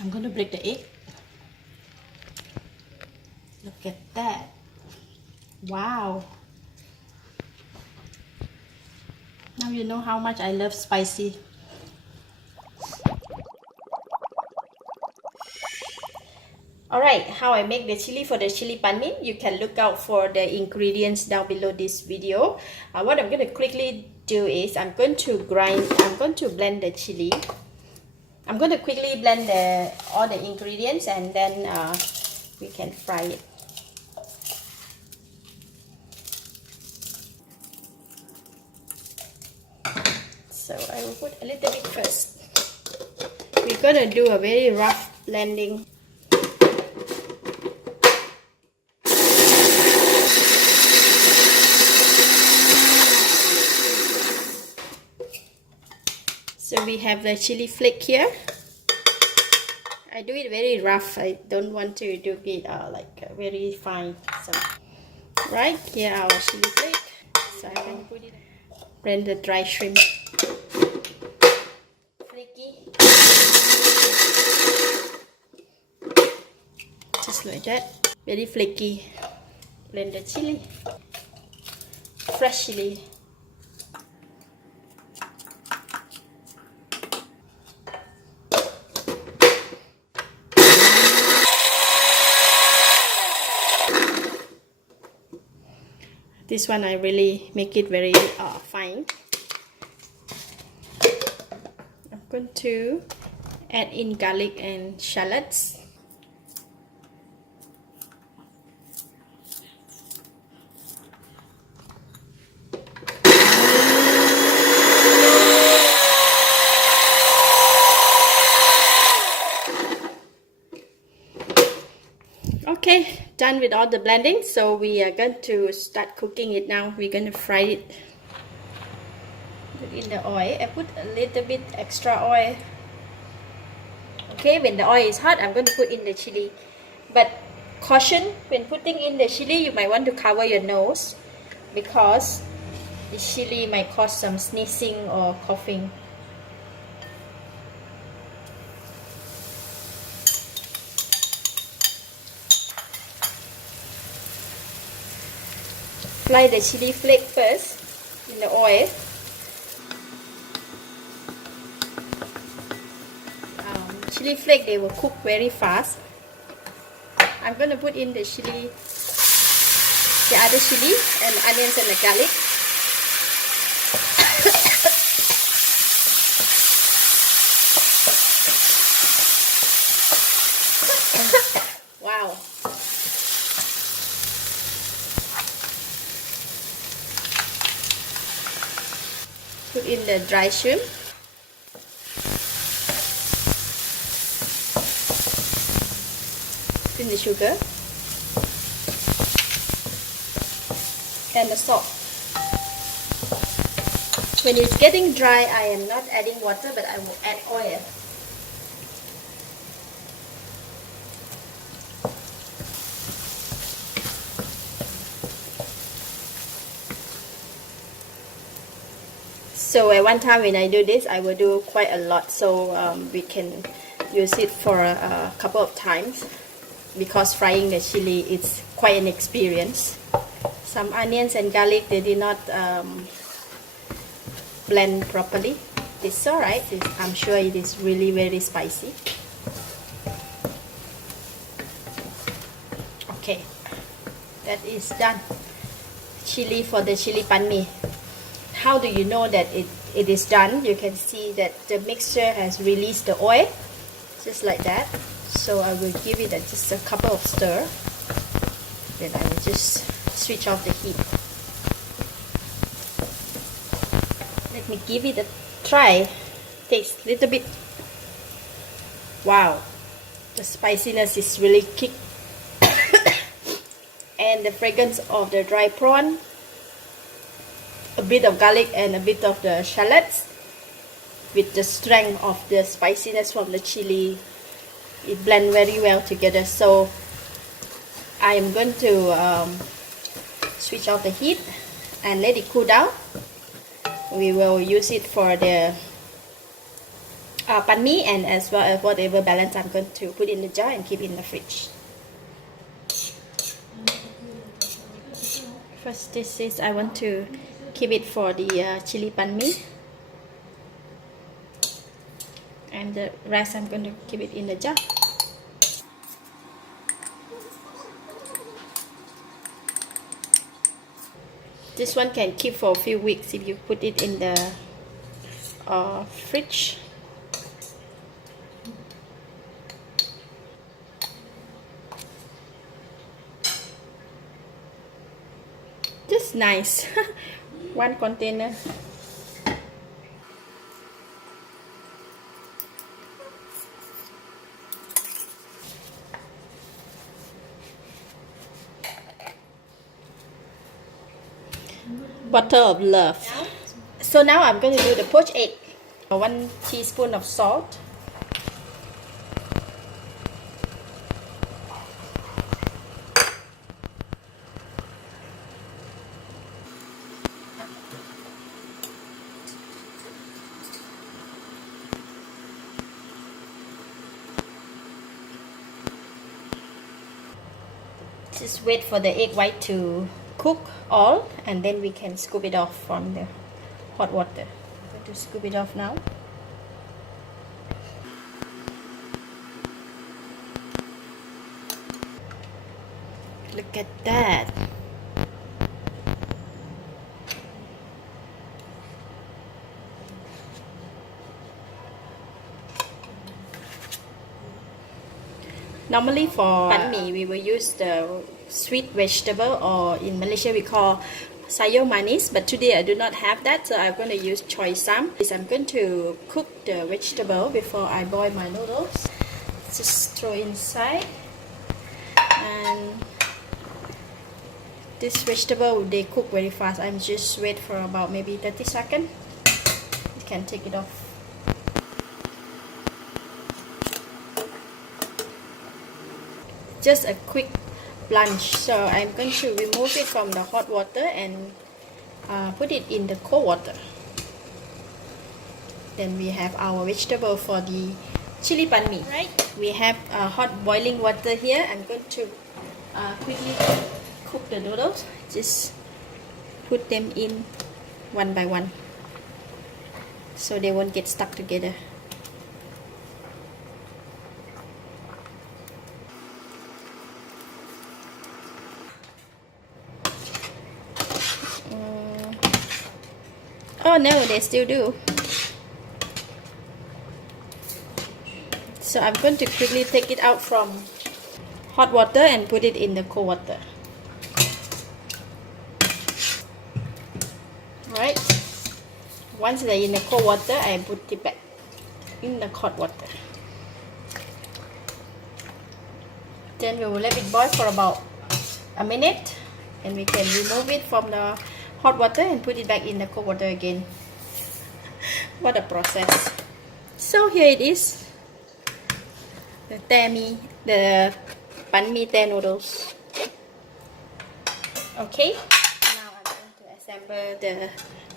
I'm going to break the egg. Look at that. Wow. Now you know how much I love spicy. Alright, how I make the chili for the chili pan mee. You can look out for the ingredients down below this video. What I'm going to quickly do is I'm going to blend the chili. I'm going to quickly blend all the ingredients, and then we can fry it. So I will put a little bit first. We're going to do a very rough blending. So we have the chili flake here. I do it very rough. I don't want to do it very fine. So right here our chili flake. So I'm going to put it. Blend the dry shrimp. Flaky. Just like that. Very flaky. Blend the chili. Fresh chili. This one I really make it very fine. I'm going to add in garlic and shallots. Okay, done with all the blending, so we are going to start cooking it now. We're going to fry it. Put in the oil. I put a little bit extra oil. Okay, when the oil is hot, I'm going to put in the chili. But caution, when putting in the chili, you might want to cover your nose, because the chili might cause some sneezing or coughing. Fry the chili flake first in the oil. Chili flake, they will cook very fast. I'm going to put in the chili, the other chili and onions and the garlic. Wow. Put in the dry shrimp. Put in the sugar. And the salt. When it's getting dry, I am not adding water, but I will add oil. So at one time when I do this, I will do quite a lot, so we can use it for a couple of times, because frying the chili is quite an experience. Some onions and garlic, they did not blend properly. It's alright. I'm sure it is really very spicy. Okay, that is done. Chili for the chili pan mee. How do you know that it is done? You can see that the mixture has released the oil, just like that. So I will give it just a couple of stir. Then I will just switch off the heat. Let me give it a try. Taste a little bit. Wow, the spiciness is really kicked. And the fragrance of the dry prawn, a bit of garlic and a bit of the shallots, with the strength of the spiciness from the chili, it blends very well together. So I am going to switch off the heat and let it cool down. We will use it for the pan mee and as well as whatever balance I'm going to put in the jar and keep in the fridge. First, this is I want to keep it for the chili pan mee, and the rest I'm going to keep it in the jar. This one can keep for a few weeks if you put it in the fridge. Just nice. One container. Butter of love. So now I'm going to do the poached egg. 1 teaspoon of salt. Just wait for the egg white to cook all, and then we can scoop it off from the hot water. I'm going to scoop it off now. Look at that. Normally for pan mee, we will use the sweet vegetable, or in Malaysia we call sayur manis, but today I do not have that, so I'm going to use choy sam. I'm going to cook the vegetable before I boil my noodles. Just throw inside, and this vegetable, they cook very fast. I'm just wait for about maybe 30 seconds. You can take it off. Just a quick blanch, so I'm going to remove it from the hot water and put it in the cold water. Then we have our vegetable for the chili pan mee. Right, we have hot boiling water here. I'm going to quickly cook the noodles. Just put them in one by one so they won't get stuck together. Oh no, they still do. So I'm going to quickly take it out from hot water and put it in the cold water. Right. Once they're in the cold water, I put it back in the hot water. Then we will let it boil for about a minute, and we can remove it from the hot water and put it back in the cold water again. What a process. So here it is, the pan mee noodles. Okay, now I'm going to assemble the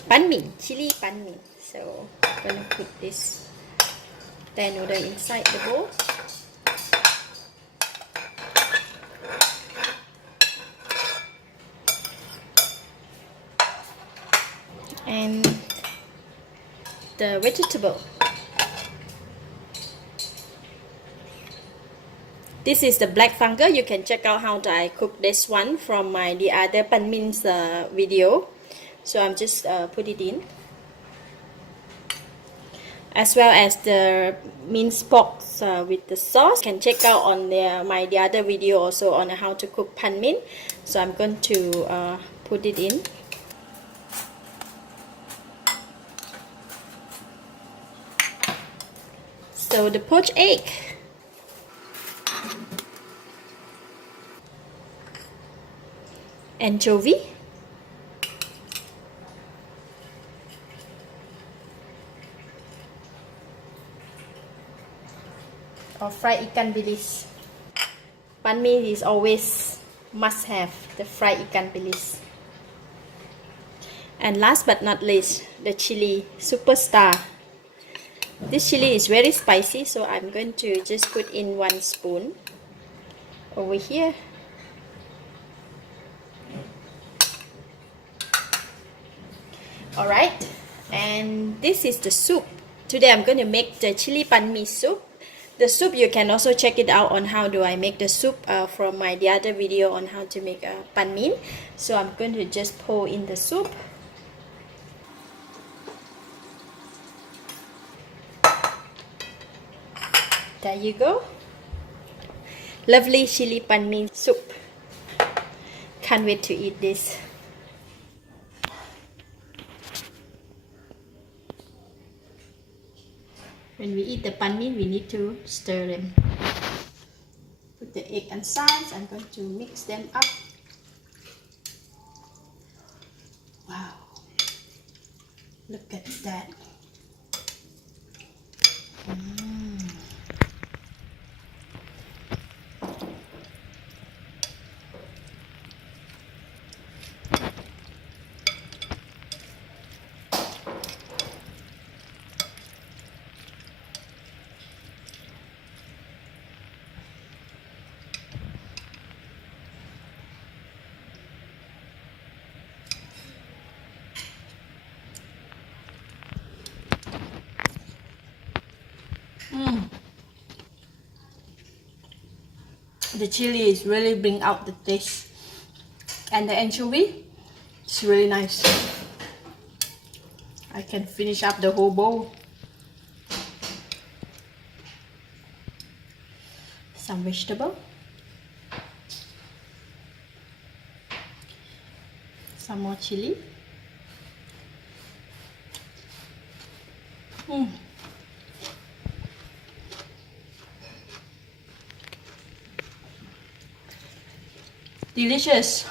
pan mee, chili pan mee. So I'm going to put this noodle inside the bowl. And the vegetable. This is the black fungus. You can check out how I cook this one from the other pan mee's video. So I'm just put it in, as well as the minced pork with the sauce. You can check out on the other video also on how to cook pan mee. So I'm going to put it in. So the poached egg, anchovy, or fried ikan bilis. Pan mee is always must have the fried ikan bilis. And last but not least, the chili superstar, This chili is very spicy, so I'm going to just put in 1 spoon over here. Alright, and this is the soup. Today I'm going to make the Chilli Pan Mee soup. The soup, you can also check it out on how do I make the soup from the other video on how to make a pan mee. So I'm going to just pour in the soup. There you go. Lovely Chilli Pan Mee soup. Can't wait to eat this. When we eat the pan mee, we need to stir them. Put the egg and sides. I'm going to mix them up. Wow. Look at that. The chili is really bring out the taste, and the anchovy is really nice. I can finish up the whole bowl. Some vegetable, some more chili. Delicious.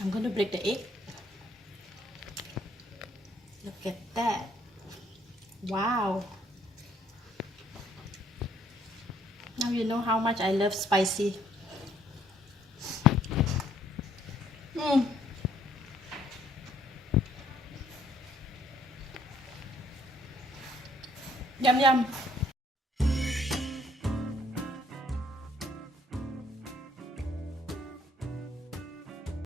I'm going to break the egg. Look at that. Wow. Now you know how much I love spicy. Yum yum.